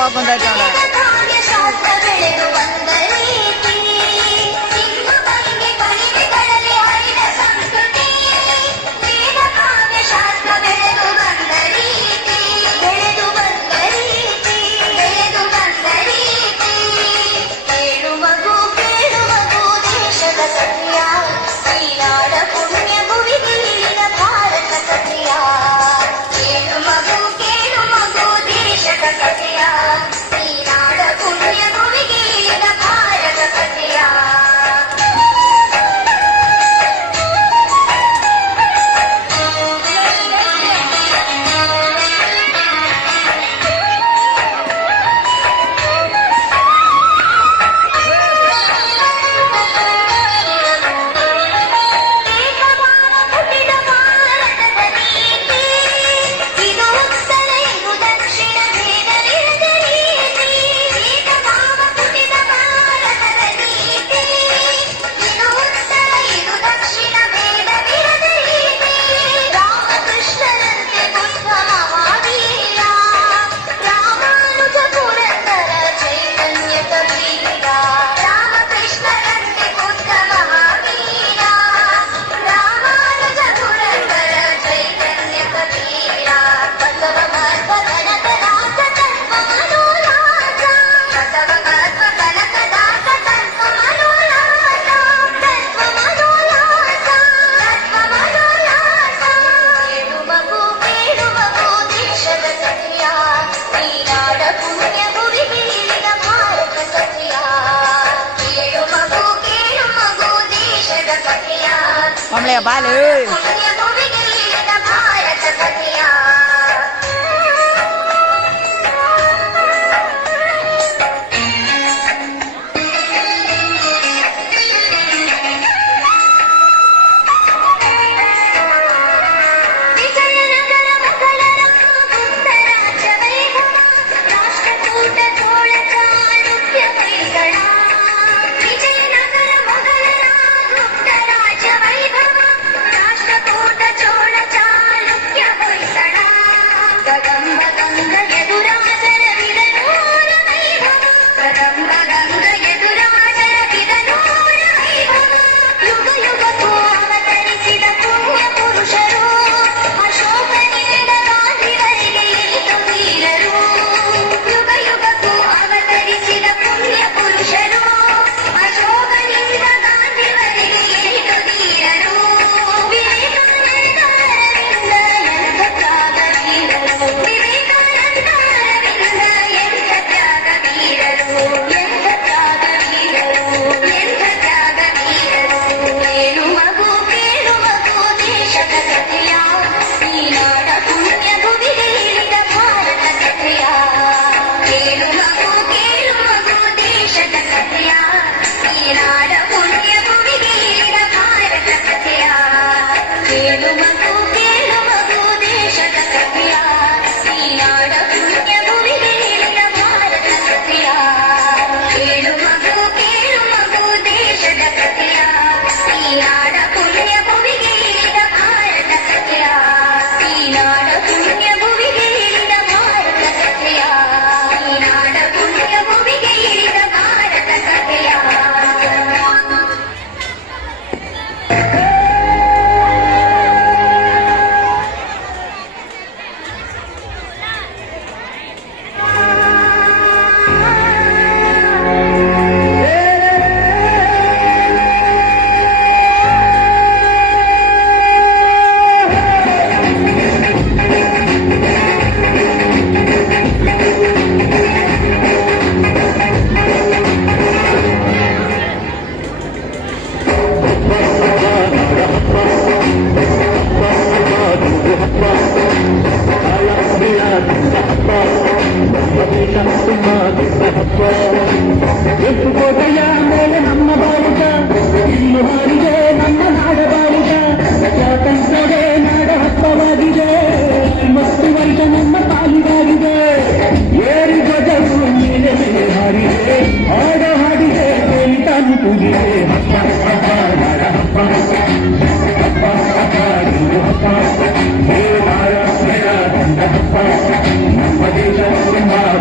你的童年生 พร้อมแล้วบ้าเลย محمد رسول الله